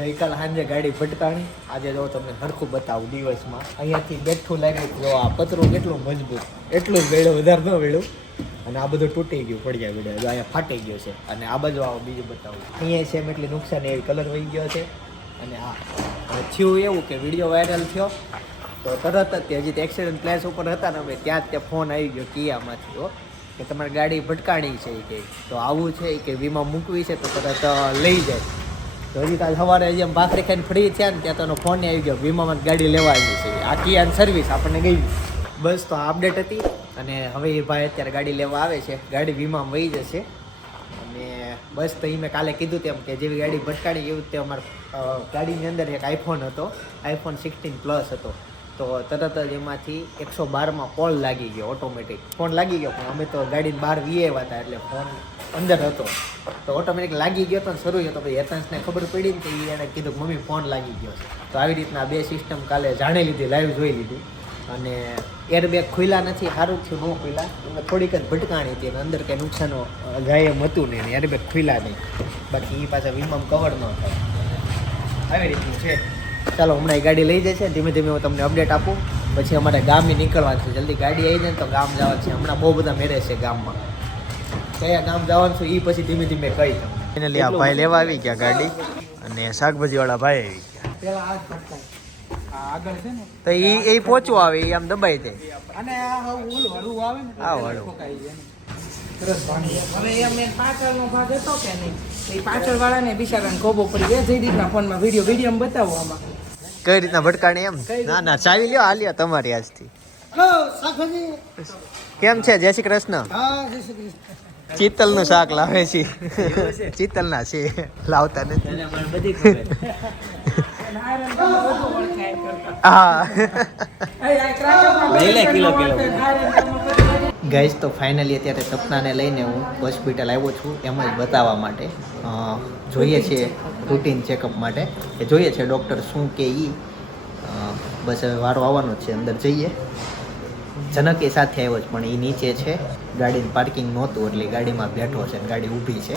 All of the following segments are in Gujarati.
ગઈકાલ સાંજે ગાડી ભટકાણી આજે જો તમને સરખું બતાવું દિવસમાં. અહીંયાથી બેઠું લાગ્યું જો આ પતરું કેટલું મજબૂત, એટલું જ વેળો વધારે ન વેળું અને આ બધું તૂટી ગયું પડ્યા વિડે. જો અહીંયા ફાટી ગયો છે. અને આ બાજુ આવો, બીજું બતાવું. અહીંયા છે એમ એટલી નુકસાન એવી કલર વહી ગયો છે. અને આ થયું એવું કે વીડિયો વાયરલ થયો. તો તરત જ હજી એક્સિડન્ટ પ્લેસ ઉપર હતા ને અમે, ત્યાં જ તે ફોન આવી ગયો કિયામાંથી, હો. કે તમારી ગાડી ભટકાણી છે કે તો આવું છે કે વીમા મૂકવી છે તો તરત લઈ જાય. હજી કાલ સવારે આમ ભાખરી ખાઈને ફ્રી થયા ને ત્યાં તો ફોન આવી ગયો. વીમામાં ગાડી લેવા આવી છે. આ કિયાની સર્વિસ આપણને ગઈ. બસ તો અપડેટ હતી અને હવે એ ભાઈ અત્યારે ગાડી લેવા આવે છે. ગાડી વીમામાં વહી જશે. અને બસ તો એ મેં કાલે કીધું તેમ કે જેવી ગાડી ભટકાડી એવું તે અમારે ગાડીની અંદર એક આઈફોન હતો. આઈફોન સિક્સટીન પ્લસ હતો. તો તરત જ એમાંથી એકસો બારમાં કોલ લાગી ગયો ઓટોમેટિક ફોન લાગી ગયો, પણ અમે તો ગાડીની બહાર વીએ આવ્યા હતા એટલે ફોન અંદર હતો. તો ઓટોમેટિક લાગી ગયો તો શરૂ થયો તો પછી હેતન્સને ખબર પડી ને તો એ એણે કીધું મમ્મી ફોન લાગી ગયો છે. તો આવી રીતના બે સિસ્ટમ કાલે જાણી લીધી લાઈવ જોઈ લીધી. અને એરબેગ ખુલ્લા નથી, સારું થયું, ન ખુલ્લા. એમાં થોડીક જ ભટકાણી હતી અને અંદર કંઈ નુકસાન ગાયમ હતું નહીં એરબેગ ખુલ્લા નહીં. બાકી એ પાછા વીમામાં કવર ન થાય. આવી રીતનું છે. ચાલો હમણાં એ ગાડી લઈ જશે. ધીમે ધીમે હું તમને અપડેટ આપું. પછી અમારે ગામે નીકળવાનું છે. જલ્દી ગાડી આવી જાય ને તો ગામ જવાનું છે. હમણાં બહુ બધા મેરે છે ગામમાં. કયા ગામ જવાનું છે એ પછી ધીમે ધીમે કહી ફાઇનલી આ ભાઈ લેવા આવી ગયા ગાડી અને શાકભાજી વાળા ભાઈ આવી ગયા. પેલા આ ભટકાય. આગળ છે ને. તો એ એ પોચું આવે એ આમ દબાઈ દે અને આ હળવું આવે ને આ હળવું. તરત ભાંગી. હવે એ મેં પાછળનો ભાગ હતો કે નહીં? એ પાછળવાળાને બિચારાને ગોબો પડી ગયા. જયદીપના ફોનમાં વીડિયો વીડિયો બતાવો આમાં. કઈ રીતના ભટકાણી એમ? ના ના ચાવી લ્યો આ લ્યો તમારી આજથી. કેમ છે? જય શ્રી કૃષ્ણ. હા જય શ્રી કૃષ્ણ. ચિત્તલનું શાક લાવે છે. ચિત્તલ ના છે. લાવતા નથી. હા. Kilo, kilo. ગાઈઝ તો ફાઇનલી અત્યારે સપનાને લઈને હું હોસ્પિટલ આવ્યો છું, એમ જ બતાવવા માટે. જોઈએ છીએ રૂટીન ચેકઅપ માટે. કે જોઈએ છે ડૉક્ટર શું કે એ બસ હવે વારો આવવાનો છે, અંદર જઈએ. જનક એ સાથે આવ્યો છે પણ એ નીચે છે. ગાડીનું પાર્કિંગ નહોતું, એટલે ગાડીમાં બેઠો છે ગાડી ઊભી છે.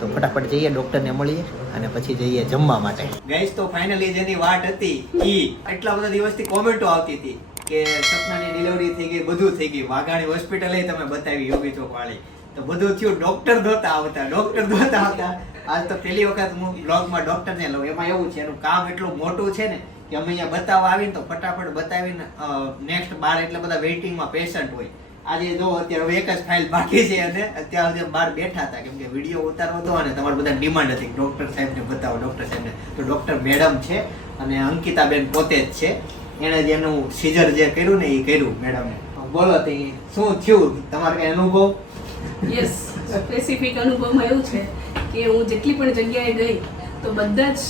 તો ફટાફટ જઈએ ડૉક્ટરને મળીએ અને પછી જઈએ જમવા માટે. ગાઈઝ તો ફાઇનલી જેની વાટ હતી એ એટલા બધા દિવસથી કોમેન્ટો આવતી હતી. કે સપનાની ડિલિવરી થઈ ગઈ, બધું થઈ ગયું. વાઘાણી હોસ્પિટલે તમે બતાવી, યોગી ચોક વાળી તો બધું થયું ડોક્ટર ધોતા આવતા ડોક્ટર ધોતા આવતા. આજ તો પહેલી વખત હું બ્લોગમાં ડોક્ટરને લઉં. એમાં એવું છે, એનું કામ એટલું મોટું છે ને કે અમે અહીંયા બતાવવા આવીને તો ફટાફટ બતાવીને નેક્સ્ટ બાર એટલે બધા વેઇટિંગમાં પેશન્ટ હોય. આજે જો અત્યારે એક જ ફાઇલ બાકી છે અને અત્યારે સુધી બહાર બેઠા હતા, કેમ કે વીડિયો ઉતારવો હતો અને તમારે બધા ડિમાન્ડ હતી ડૉક્ટર સાહેબને બતાવો ડૉક્ટર સાહેબને. તો ડૉક્ટર મેડમ છે અને અંકિતાબેન પોતે જ છે. એણે જેનું સીઝર જે કર્યું ને એ કર્યું મેડમે બોલો તે શું થયું? તમારે કઈ અનુભવ? યસ સ્પેસિફિક અનુભવમાં એવું છે કે હું જેટલી પણ જગ્યાએ ગઈ તો બધા જ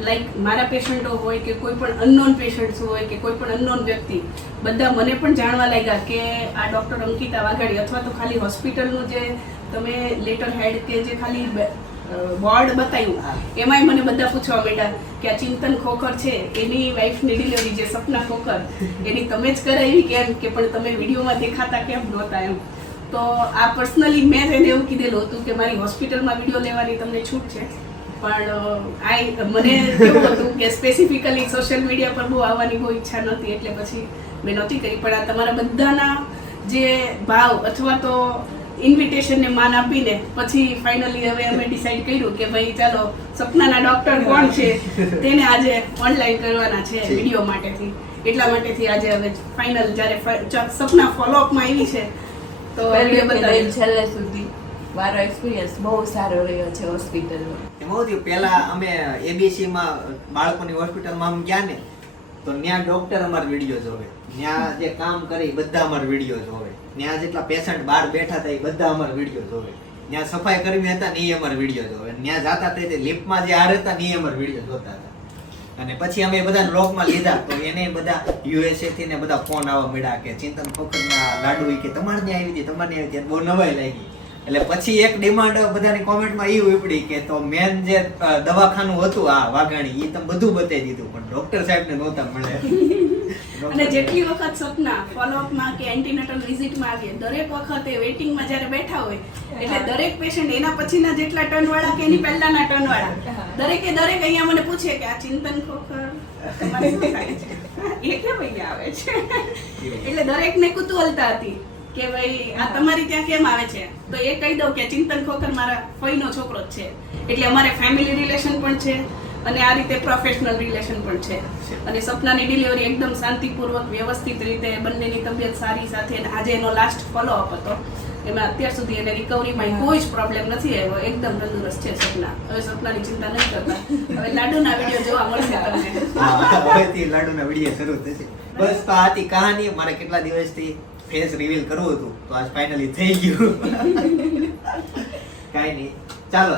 લાઈક મારા પેશન્ટો હોય કે કોઈ પણ અનનોન પેશન્ટ્સ હોય કે કોઈ પણ અનનોન વ્યક્તિ બધા મને પણ જાણવા લાગ્યા કે આ ડૉક્ટર અંકિતા વાઘાડી અથવા તો ખાલી હોસ્પિટલનું જે તમે લેટર હેડ કે જે ખાલી બોર્ડ બતાવ્યું એમાંય મને બધા પૂછવા માંડ્યા કે આ ચિંતન ખોખર છે? એની વાઈફની ડિલિવરી જે સપના ખોખર, એની તમે જ કરાવી કેમ? કે પણ તમે વિડીયોમાં દેખાતા કેમ નહોતા એમ? તો આ પર્સનલી મેં એને એવું કીધેલું હતું કે મારી હોસ્પિટલમાં વીડિયો લેવાની તમને છૂટ છે. પણ આઈ, મને એવું હતું કે સ્પેસિફિકલી સોશિયલ મીડિયા પર બહુ આવવાની બહુ ઈચ્છા નહોતી. એટલે પછી મેં નહોતી કરી. પણ આ તમારા બધાના જે ભાવ અથવા તો ઇન્વિટેશનને માન આપીને પછી ફાઇનલી હવે અમે ડિસાઈડ કર્યું કે ભાઈ ચાલો સપનાના ડોક્ટર કોણ છે તેને આજે ઓનલાઈન કરવાના છે વીડિયો માટેથી. એટલા માટેથી આજે હવે ફાઇનલ જ્યારે સપના ફોલોઅપમાં આવી છે તો છેલ્લે સુધી મારો એક્સપિરિયન્સ બહુ સારો રહ્યો છે હોસ્પિટલમાં એમાં થયું. પહેલા અમે એબીસી માં બાળકોની હોસ્પિટલમાં આમ ગયા ને તો ત્યાં ડોક્ટર અમારા વીડિયો જોવે. ત્યાં જે કામ કરે બધા અમારા વીડિયો જોવે. ત્યાં જેટલા પેશન્ટ બહાર બેઠા હતા એ બધા અમારા વીડિયો જોવે. ત્યાં સફાઈ કર્મી હતા ને એ અમારા વીડિયો જોવે. ત્યાં જતા તે લિફ્ટમાં જે હાર હતા ને એ અમારા વીડિયો જોતા હતા. અને પછી અમે બધા લોકમાં લીધા. તો એને બધા યુએસએ થી ને બધા ફોન આવવા મળ્યા કે ચિંતન ફોકરના લાડુ કે તમારે ત્યાં આવી હતી, તમારે ત્યાં આવી હતી. બહુ નવાઈ લાગી. એટલે પછી એક ડિમાન્ડ બધાની કોમેન્ટમાં એ ઉપડી કે તો મેન જે દવાખાનું હતું આ વાઘાણી એ તમે બધું બતાવી દીધું. પણ ડોક્ટર સાહેબને નહોતા મળે અને જેટલી વખત સપના ફોલોઅપમાં કે એન્ટીનેટલ વિઝિટમાં આવીએ દરેક વખતે વેટિંગમાં જ્યારે બેઠા હોય એટલે દરેક પેશન્ટ એના પછીના જેટલા ટર્નવાળા કે એની પહેલાના ટર્નવાળા. દરેકે દરેક અહીંયા મને પૂછે કે આ ચિંતન ખોખર એ કેમ અહીંયા આવે છે. એટલે દરેકને કુતૂહલતા હતી કે ભાઈ આ તમારી ત્યાં કેમ આવે છે? તો એ કહી દઉં કે ચિંતન ખોખર મારા ફઈનો છોકરો જ છે. એટલે અમારે ફેમિલી રિલેશન પણ છે. અને આ રીતે પ્રોફેશનલ રિલેશન પણ છે. અને સપનાની ડિલિવરી એકદમ શાંતિપૂર્વક વ્યવસ્થિત રીતે બંનેની તબિયત સારી સાથે. આજે એનો લાસ્ટ ફોલોઅપ હતો. એમાં અત્યાર સુધી એને રિકવરીમાં કોઈ જ પ્રોબ્લેમ નથી આવ્યો. એકદમ તંદુરસ્ત છે સપના. હવે સપનાની ચિંતા નથી કરતા. હવે લાડુના વીડિયો જોવા મળશે તમને. હવેથી લાડુના વીડિયો શરૂ થશે. બસ તો આ કહાની. મારે કેટલા દિવસથી ફેસ રિવીલ કરવું હતું? તો આજ ફાઇનલી થઈ ગયું. કાંઈ નહીં. ચાલો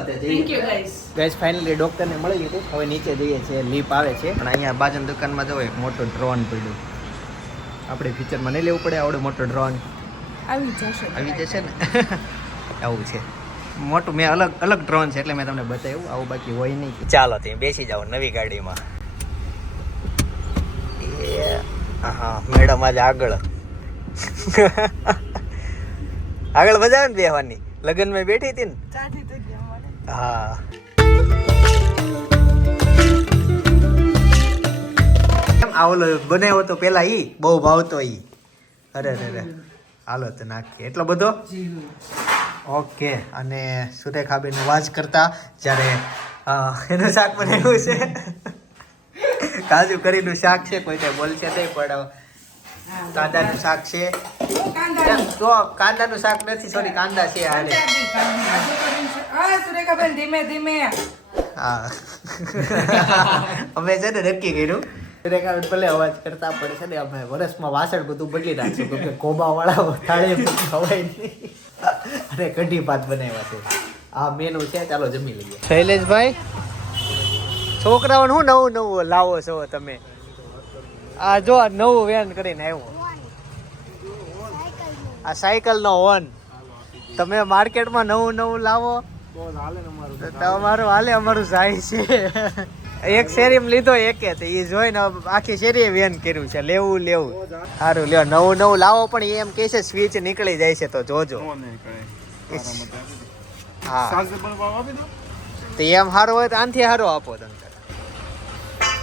ગેસ ફાઇનલી ડોક્ટરને મળી ગયું હવે નીચે જઈએ છીએ. લીપ આવે છે. પણ અહીંયા બાજુની દુકાનમાં જો એક મોટો ડ્રોન પડ્યું. આપણે ફીચરમાં નહીં લેવું પડે આવડો મોટો ડ્રોન આવી જશે. આવી જશે ને? આવું છે. મોટું મેં અલગ અલગ ડ્રોન છે એટલે મેં તમને બતાવ્યું. આવું બાકી હોય નહીં. ચાલો તે બેસી જાઓ નવી ગાડીમાં. એ હા મેડમ આજે આગળ. આગળ મજા આવે ને બેહવાની? લગ્નમાં બેઠી હતી ને? હા. આવલો બનાવ્યો તો પેલા ઈ, બહુ ભાવતો ઈ. અરે અરે હાલો તો નાખીએ. એટલો બધો? ઓકે. અને સુરેખાબેન વાજ કરતા જ્યારે એનું શાક બનાવ્યું છે. કાજુ કરીનું શાક છે કોઈ કંઈ બોલશે નહીં, પણ કાંદાનું શાક છે. કાંદા તો કાંદાનું શાક નથી સોરી કાંદા છે આને સુરેખાબેન ધીમે ધીમે. હા. અમે છે ને નક્કી કર્યું. રેખાબેન ભલે અવાજ કરતા પડે છે ને અમે વરસમાં વાસણ બધું બદલી નાખશું. કેમ કે કોબા વાળા ખવાય નહીં. અને કઢી ભાત બનાવ્યા છે. આ મેનુ છે ચાલો જમી લઈએ. શૈલેષભાઈ છોકરાઓને શું નવું નવું લાવો છો તમે? આ જો આ નવું વેન કરીને આવ્યો. આ સાયકલનો હોન તમે માર્કેટમાં નવું નવું લાવો તમારું હાલે અમારું જાય છે. એક શેરીમાં લીધો એકે તો એ જોઈને આખી શેરીએ વેન કર્યું છે લેવું લેવું. સારું લ્યો નવું નવું લાવો પણ એમ કે છે સ્વિચ નીકળી જાય છે તો જોજો. હા. તો એમ સારું હોય તો આનથી સારું આપો તમે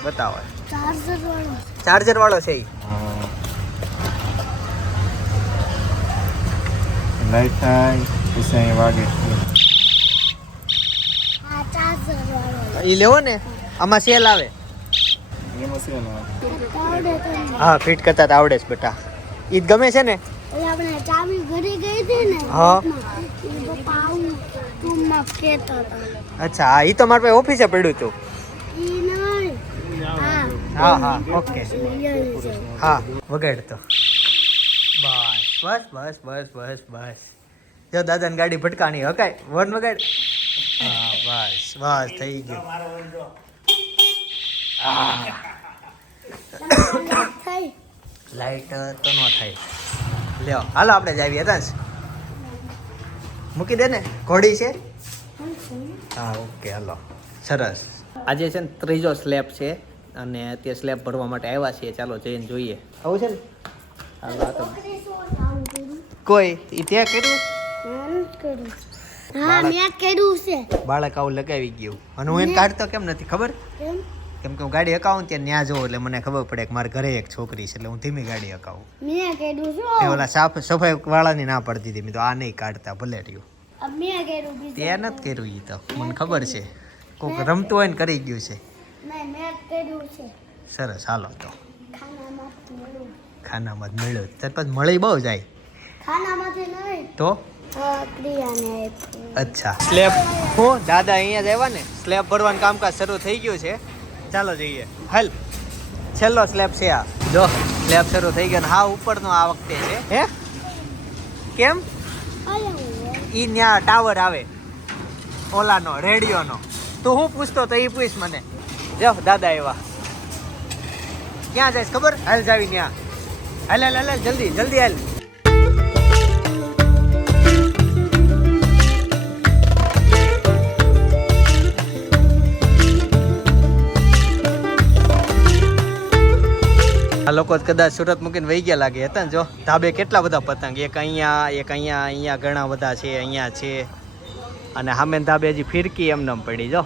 બતાવો. ચાર્જર વાળો ચાર્જર વાળો છે ઈ. લાઈટ થાય પછી અહીં વાગે. હા ચાર્જર વાળો ઈ લેવો ને આમાં સેલ આવે. હા ફિટ કરતા તો આવડે છે બેટા. ઈ જ ગમે છે ને? આપણે ચાવી ઘરે ગઈ હતી ને હા. પપ્પા આવું રૂમમાં કહેતા હતા. અચ્છા ઈ તો મારા પાસે ઓફિસે પડ્યું હતું. હા હા ઓકે. હા. વગાડતો. બસ બસ બસ બસ બસ બસ. જો દાદાને ગાડી ભટકાણી હકાય વન વગાડ. હા બસ બસ થઈ ગયું. લાઈટ તો ન થાય. લ્યો હાલો આપણે જ આવીએ તાંસ મૂકી દે ને ઘોડી છે? હા ઓકે હાલો. સરસ. આજે છે ને ત્રીજો સ્લેબ છે. અને અત્યારે સ્લેબ ભરવા માટે આવ્યા છીએ. ચાલો જઈને જોઈએ. આવું છે ને? તો કોઈ? ઈ તે કર્યું? હા મેં કર્યું છે. બાળક આવું લગાવી ગયું. અને હું એને કાઢતો કેમ નથી? ખબર? કેમ? કેમ કે હું ગાડી હકાવું ત્યાં ન્યા જોઉં એટલે મને ખબર પડે કે મારા ઘરે એક છોકરી છે એટલે હું ધીમી ગાડી હકાવું. મેં કર્યું તે છે ઓલા સાફ સફાઈ વાળાની ના પડતી હતી. મેં તો આ નહીં કાઢતા ભલે રહ્યું. મેં કર્યું ત્યાં નથી કર્યું એ તો. મને ખબર છે. કોઈક રમતું હોય ને કરી ગયું છે. સરસ હાલો તો. ખાનામાં જ મળ્યો. ત્યાર પછી મળી બહુ જાય. તો? અચ્છા. સ્લેબ. હું દાદા અહીંયા જ આવ્યા ને. સ્લેબ ભરવાનું કામકાજ શરૂ થઈ ગયું છે. ચાલો જઈએ. હાલ. છેલ્લો સ્લેબ છે આ. જો સ્લેબ શરૂ થઈ ગયો ને હા ઉપરનો આ વખતે છે. હે? કેમ? ઈ ન્યા ટાવર આવે. ઓલાનો રેડિયોનો. તું હું પૂછતો તો એ પૂછ મને. જો દાદા આવ્યા ક્યાં જઈશ ખબર? હાલ જાવી ત્યાં હાલ હાલ હાલ જલ્દી જલ્દી હાલ. આ લોકો કદાચ સુરત મૂકીને વહી ગયા લાગે, હતા ને જો? ધાબે કેટલા બધા પતંગ? એક અહીંયા એક અહીંયા અહીંયા ઘણા બધા છે, અહીંયા છે. અને સામે ધાબે હજી ફિરકી એમને એમ પડી, જો.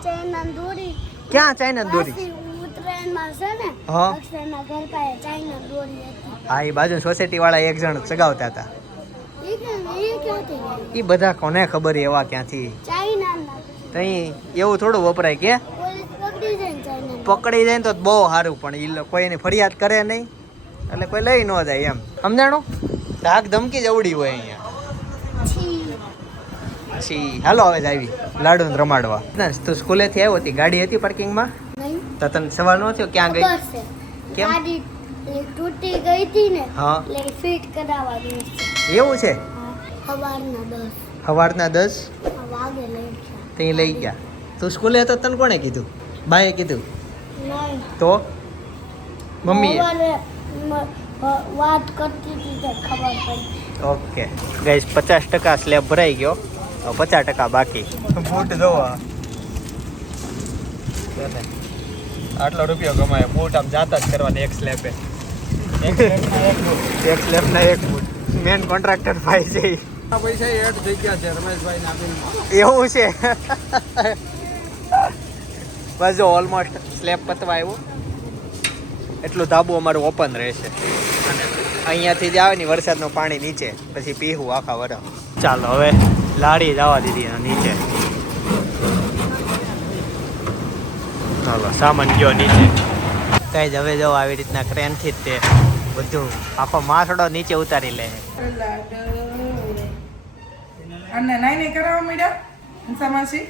ક્યાં ચાઇના દોરી? હા. એ બાજુ સોસાયટી વાળા એક જણ ચગાવતા હતા. એ બધા કોને ખબર એવા ક્યાંથી? તઈ એવું થોડું વપરાય કે? પકડી જાય તો બહુ સારું પણ એ લોકો કોઈની ફરિયાદ કરે નહીં. એટલે કોઈ લઈ ન જાય એમ. સમજાણું? ધાક ધમકી જ અવડી હોય અહીંયા. પછી હાલો હવે જ આવી. લાડુ ને રમાડવા. તું તું સ્કૂલેથી આવ્યો હતી? ગાડી હતી પાર્કિંગમાં? માં તો તને સવાલ ન થયો ક્યાં ગઈ? કેમ? તૂટી ગઈ હતી ને હા. એટલે ફિટ કરાવવાની એવું છે? સવારના દસ. સવારના દસ? વાગે લઈ ગયા. ત્યાં લઈ ગયા. તું સ્કૂલે હતો તને કોણે કીધું? બાએ કીધું? તો? મમ્મીએ? વાત કરતી હતી ખબર પડી. ઓકે. ગાઈસ પચાસ ટકા સ્લેબ ભરાઈ ગયો. પચાસ ટકા બાકી. બૂટ જોવા. આટલો રૂપિયો કમાય. બૂટ આમ જાતા જ કરવાના એક સ્લેપે એક સ્લેબના એક બૂટ. મેન કોન્ટ્રાક્ટર ભાઈ છે આ પૈસા એડ થઈ ગયા છે રમેશભાઈ ના એવું છે? બસ જો ઓલમોસ્ટ સ્લેબ પતવા આવ્યો. એટલું ધાબુ અમારું ઓપન રહેશે. અને અહીંયાથી જ આવે ને વરસાદનું પાણી નીચે. પછી પીવું આખા વરસ ચાલો હવે. લાડી જવા દીધી એના નીચે. ચાલો સામાન ગયો નીચે. કઈ જ હવે જો આવી રીતના ક્રેનથી જ તે બધું આખો માસડો નીચે ઉતારી લે. અને નાઈ નહીં કરાવવા માંડ્યા? સમાસી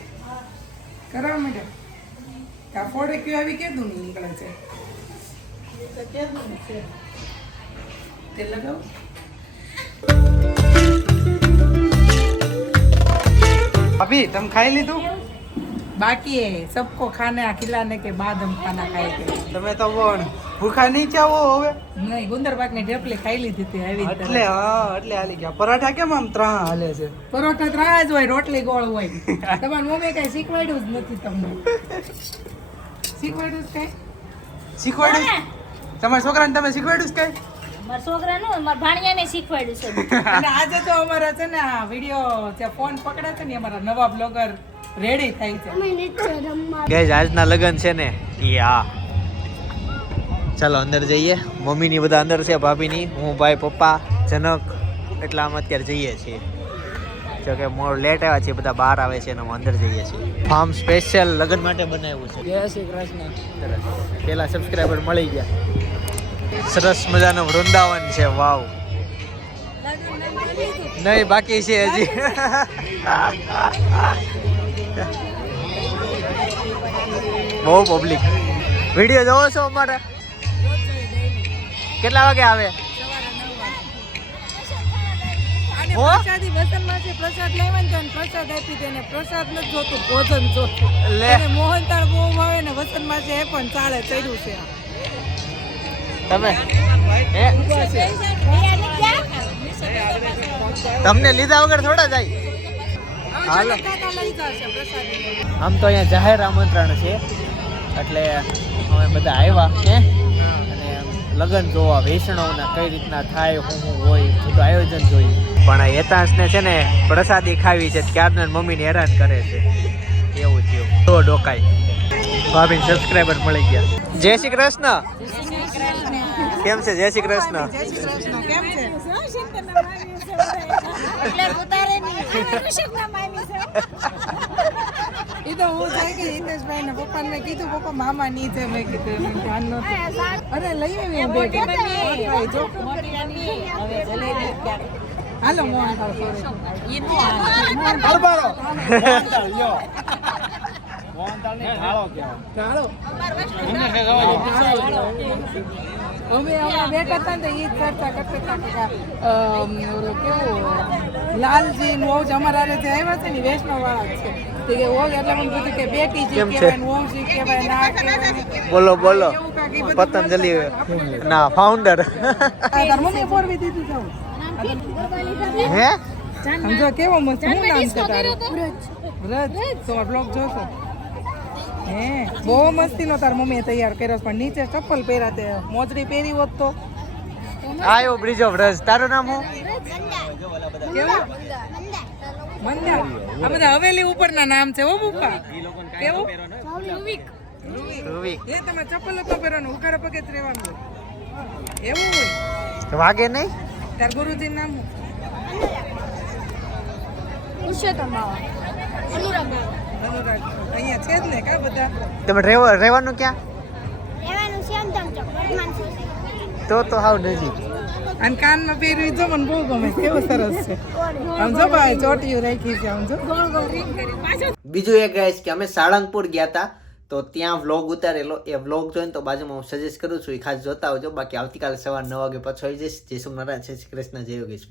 કરાવવા માંડ્યા? કા ફોડે કયો આવી કેદું નહીં નીકળે છે. તે લગાવ. ભાભી તમે ખાઈ લીધું? બાકી હે સબકો ખાને ખિલાને કે બાદ હમ ખાના ખાય કે. તમે તો પણ ભૂખા નહીં ચાવો હવે? નહીં ગુંદરબાગની ઢેપલી ખાઈ લીધી હતી આવી એટલે હા એટલે હાલી ગયા. પરાઠા કેમ આમ ત્રણ હાલે છે? પરોઠા ત્રાજ હોય રોટલી ગોળ હોય. તમાર મમ્મી કઈ શીખવાડ્યું જ નથી તમને. શીખવાડ્યું જ કઈ? શીખવાડ્યું તમારા છોકરાને તમે શીખવાડ્યું જ કઈ? મારા છોકરાનું મારા ભાણિયાને શીખવાડ્યું છે. અને આજે તો અમારા છે ને આ વીડિયો જે ફોન પકડે છે ને અમારા નવા બ્લોગર રેડી થાય છે. અમે નીચે રમવા. ગેજ આજના લગ્ન છે ને? યા ચાલો અંદર જઈએ. મમ્મીની બધા અંદર છે ભાભીની. હું ભાઈ પપ્પા જનક. એટલા અમે અત્યારે જઈએ છીએ. જો કે મોર લેટ આવ્યા છે બધા બહાર આવે છે અને અંદર જઈએ છીએ. ફાર્મ સ્પેશિયલ લગ્ન માટે બનાવ્યું છે. જય શ્રી કૃષ્ણ. પેલા સબસ્ક્રાઈબર મળી ગયા. સરસ મજાનું વૃંદાવન છે વાવ. નહીં બાકી છે હજી. બહુ પબ્લિક વીડિયો જોવો છો અમારે? કેટલા વાગે આવે? પ્રસાદી છે પ્રસાદ આપી દે ને પ્રસાદ નથી જોતું ભોજન જોતું. લે. મોહનતાળ બહુ ભાવે ને વસનમાં છે એ પણ ચાલે ચડ્યું છે. તમે? તમને લીધા વગર થોડા જાય. હાલો. આમ તો અહીંયા જાહેર આમંત્રણ છે. એટલે અમે બધા આવ્યા હે? અને લગ્ન જોવા, વૈષ્ણવના કઈ રીતના થાય, હું હું હોય બધું આયોજન જોયું પણ હેતાંશને છે ને પ્રસાદી ખાવી છે ક્યારના મમ્મીને હેરાન કરે છે. એવું થયું. તો ડોકાય. ભાભીને સબસ્ક્રાઈબર મળી ગયા. જય શ્રી કૃષ્ણ. કેમ છે? જય શ્રી કૃષ્ણ. કેમ છે? એટલે ઉતારે નહીં. એ તો હું જાય કે હિતેશભાઈ ને પપ્પાને ને કીધું પપ્પા મામા ની છે. મેં કીધું એમ ધ્યાન નહોતું અરે લઈ આવી બેટી. અટવાઈ જો. હાલો મોહન થાળ ચાલો અમે હમણાં હતા ને તો ઈ જ ચર્ચા કરતા હતા કે અમ, કેવું લાલજી ને અમારા જે આવ્યા છે ને વૈષ્ણવ વાળા છે. તો કે વહુ એટલે મને કે બેટીજી કેમ છે? કહેવાય વહુજી કહેવાય ના કહેવાય બોલો બોલો. પતંજલિ ના ફાઉન્ડર દીધું હે? સમજો કેવો મસ્ત શું નામ છે તારું? વ્રજ તમારો બ્લોગ જોશો? હે બહુ મસ્તીનો તાર મમ્મીએ તૈયાર કર્યો પણ નીચે ચપ્પલ પહેર્યા તે મોજડી પહેરી હોત તો. આયો બ્રિજ ઓફ રસ તારું નામ હું? કેવું? મંદાર. આ બધા હવેલી ઉપરના નામ છે ઓ પપ્પા કેવું? રુવિક એ તમે ચપ્પલ તો પહેરો ને ઉઘાડા પગે જ રહેવાનું એવું હોય. વાગે નહીં? તાર ગુરુજી નામ હું પુરુષોત્તમ બાવા. અનુરાગ બાવા. અનુરાગ અહીંયા છે જ ને કા બધા? તમે રહેવા રહેવાનું ક્યાં? રહેવાનું શ્યામધામ ચોક વર્તમાન સોસાયટી તો તો હાવ નજીક. અને કાનમાં પહેરવી જો મને બહુ ગમે. કેવો સરસ છે. આમ જો ભાઈ ચોટીઓ રાખી છે આમ જો. બીજું એક ગાઈસ કે અમે સાળંગપુર ગયા હતા તો ત્યાં વ્લોગ ઉતારેલો. એ વ્લોગ જોઈને તો બાજુમાં હું સજેસ્ટ કરું છું એ ખાસ જોતા આવજો. બાકી આવતીકાલે સવાર નવ વાગે પાછો આવી જઈશ. જય સોમનારાયણ જય શ્રી કૃષ્ણ જય યોગેશ્વર.